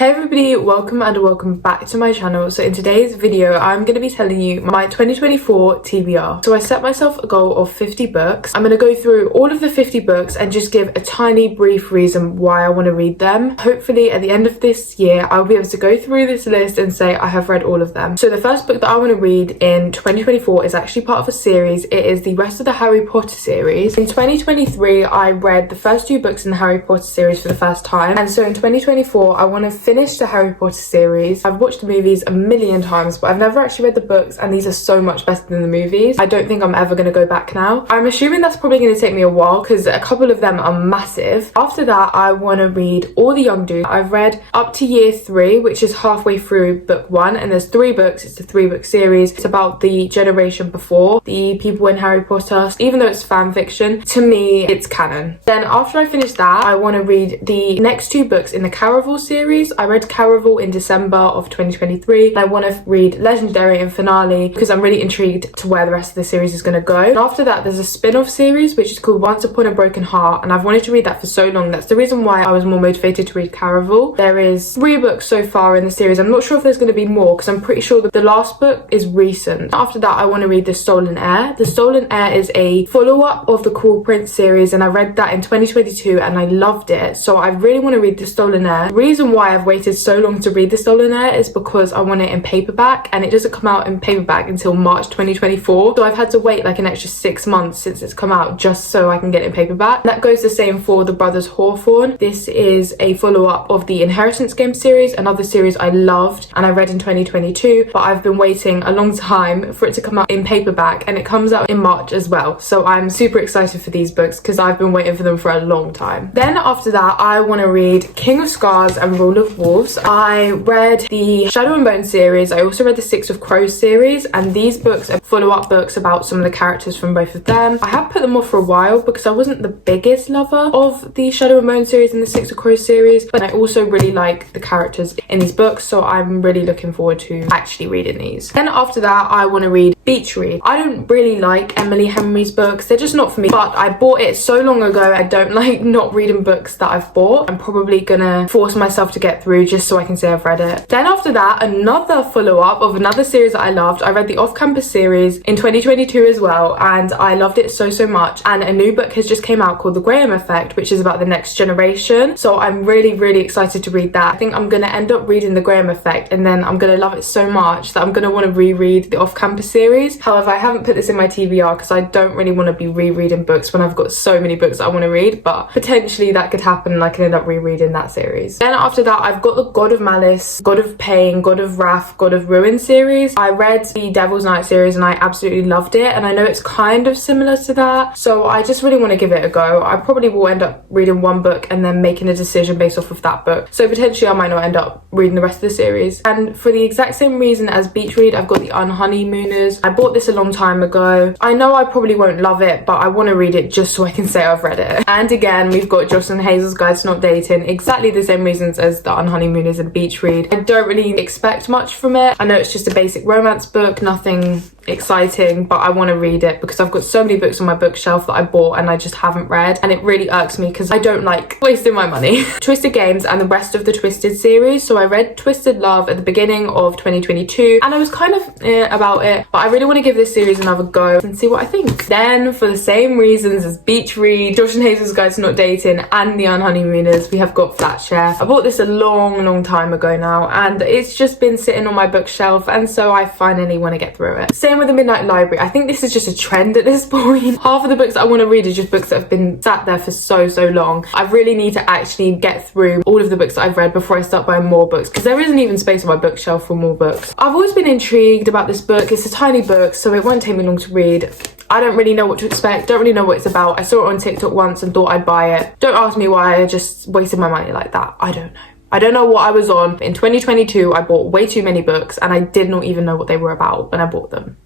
Hey everybody, welcome back to my channel. So in today's video I'm going to be telling you my 2024 TBR. So I set myself a goal of 50 books. I'm going to go through all of the 50 books and just give a tiny brief reason why I want to read them. Hopefully at the end of this year I'll be able to go through this list and say I have read all of them. So the first book that I want to read in 2024 is actually part of a series. It is the rest of the Harry Potter series. In 2023 I read the first two books in the Harry Potter series for the first time, and so in 2024 I want to finish the Harry Potter series. I've watched the movies a million times, but I've never actually read the books, and these are so much better than the movies. I don't think I'm ever going to go back now. I'm assuming that's probably going to take me a while because a couple of them are massive. After that, I want to read all the young dudes. I've read up to year 3, which is halfway through book 1, and there's 3 books. It's a 3-book series. It's about the generation before the people in Harry Potter. Even though it's fan fiction, to me it's canon. Then after I finish that, I want to read the next 2 books in the Caraval series. I read Caraval in December of 2023. I want to read Legendary and Finale because I'm really intrigued to where the rest of the series is going to go. And after that, there's a spin-off series which is called Once Upon a Broken Heart, and I've wanted to read that for so long. That's the reason why I was more motivated to read Caraval. There is 3 books so far in the series. I'm not sure if there's going to be more because I'm pretty sure that the last book is recent. After that, I want to read The Stolen Heir. The Stolen Heir is a follow-up of the Cruel Prince series, and I read that in 2022 and I loved it. So I really want to read The Stolen Heir. The reason why I've waited so long to read The Stolen Heir is because I want it in paperback, and it doesn't come out in paperback until March 2024. So I've had to wait like an extra 6 months since it's come out just so I can get it in paperback. That goes the same for The Brothers Hawthorne. This is a follow-up of the Inheritance Game series, another series I loved and I read in 2022, but I've been waiting a long time for it to come out in paperback, and it comes out in March as well. So I'm super excited for these books because I've been waiting for them for a long time. Then after that, I want to read King of Scars and Rule of Wolves. I read the Shadow and Bone series. I also read the Six of Crows series, and these books are follow-up books about some of the characters from both of them. I have put them off for a while because I wasn't the biggest lover of the Shadow and Bone series and the Six of Crows series, but I also really like the characters in these books, so I'm really looking forward to actually reading these. Then after that, I want to read Beach Read. I don't really like Emily Henry's books. They're just not for me, but I bought it so long ago. I don't like not reading books that I've bought. I'm probably gonna force myself to get through just so I can say I've read it. Then after that, another follow-up of another series that I loved. I read the Off Campus series in 2022 as well, and I loved it so much. And a new book has just came out called The Graham Effect, which is about the next generation. So I'm really excited to read that. I think I'm gonna end up reading The Graham Effect, and then I'm gonna love it so much that I'm gonna want to reread the Off Campus series. However, I haven't put this in my TBR because I don't really want to be rereading books when I've got so many books that I want to read, but potentially that could happen and I can end up rereading that series. Then after that, I've got the God of Malice, God of Pain, God of Wrath, God of Ruin series. I read the Devil's Night series and I absolutely loved it, and I know it's kind of similar to that, so I just really want to give it a go. I probably will end up reading one book and then making a decision based off of that book, so potentially I might not end up reading the rest of the series. And for the exact same reason as Beach Read, I've got the Unhoneymooners. I bought this a long time ago. I know I probably won't love it, but I want to read it just so I can say I've read it. And again, we've got Jocelyn Hazel's Guide to Not Dating. Exactly the same reasons as the Unhoneymooners and Beach Read. I don't really expect much from it. I know it's just a basic romance book, nothing exciting, but I want to read it because I've got so many books on my bookshelf that I bought and I just haven't read, and it really irks me because I don't like wasting my money. Twisted Games and the rest of the Twisted series. So I read Twisted Love at the beginning of 2022 and I was kind of about it, but I really want to give this series another go and see what I think. Then for the same reasons as Beach Read, Jocelyn Hazel's Guide to Not Dating and the Unhoneymooners, we have got Flatshare. I bought this a long time ago now, and it's just been sitting on my bookshelf, and so I finally want to get through it. Same with the Midnight Library. I think this is just a trend at this point. Half of the books I want to read are just books that have been sat there for so long. I really need to actually get through all of the books that I've read before I start buying more books, because there isn't even space on my bookshelf for more books. I've always been intrigued about this book. It's a tiny book, so it won't take me long to read. I don't really know what to expect, don't really know what it's about. I saw it on TikTok once and thought I'd buy it. Don't ask me why, I just wasted my money like that. I don't know. I don't know what I was on. In 2022, I bought way too many books and I did not even know what they were about when I bought them.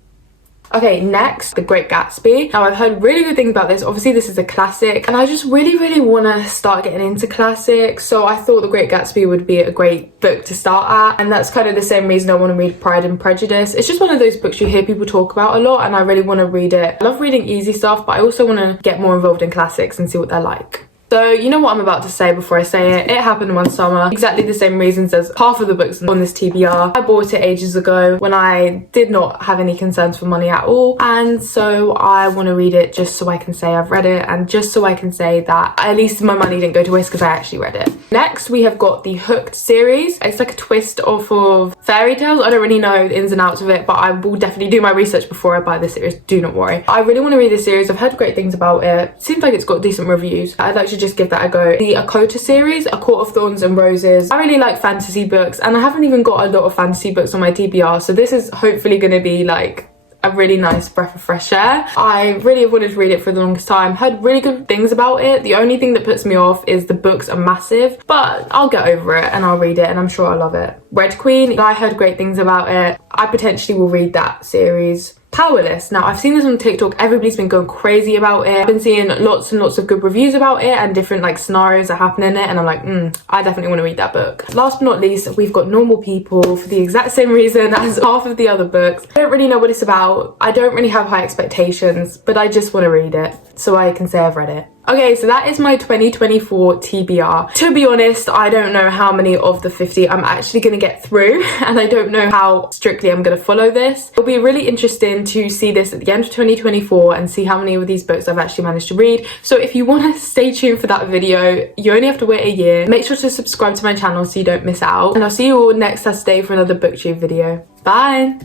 Okay, next, The Great Gatsby. Now, I've heard really good things about this. Obviously, this is a classic, and I just really want to start getting into classics. So I thought The Great Gatsby would be a great book to start at, and that's kind of the same reason I want to read Pride and Prejudice. It's just one of those books you hear people talk about a lot, and I really want to read it. I love reading easy stuff, but I also want to get more involved in classics and see what they're like. So you know what I'm about to say before I say it. It happened one summer. Exactly the same reasons as half of the books on this TBR. I bought it ages ago when I did not have any concerns for money at all. And so I want to read it just so I can say I've read it, and just so I can say that at least my money didn't go to waste because I actually read it. Next, we have got the Hooked series. It's like a twist off of fairy tales. I don't really know the ins and outs of it, but I will definitely do my research before I buy this series. Do not worry. I really want to read this series. I've heard great things about it. Seems like it's got decent reviews. I'd like to just give that a go. The Akota series, A Court of Thorns and Roses. I really like fantasy books, and I haven't even got a lot of fantasy books on my TBR, so this is hopefully going to be like a really nice breath of fresh air. I really have wanted to read it for the longest time. Heard really good things about it. The only thing that puts me off is the books are massive, but I'll get over it and I'll read it, and I'm sure I'll love it. Red Queen, I heard great things about it. I potentially will read that series. Powerless. Now, I've seen this on TikTok. Everybody's been going crazy about it. I've been seeing lots and lots of good reviews about it, and different like scenarios that happen in it, and I'm like, I definitely want to read that book. Last but not least, we've got Normal People for the exact same reason as half of the other books. I don't really know what it's about. I don't really have high expectations, but I just want to read it so I can say I've read it. Okay, so that is my 2024 TBR. To be honest, I don't know how many of the 50 I'm actually going to get through, and I don't know how strictly I'm going to follow this. It'll be really interesting to see this at the end of 2024 and see how many of these books I've actually managed to read. So if you want to stay tuned for that video, you only have to wait a year. Make sure to subscribe to my channel so you don't miss out, and I'll see you all next Saturday for another booktube video. Bye!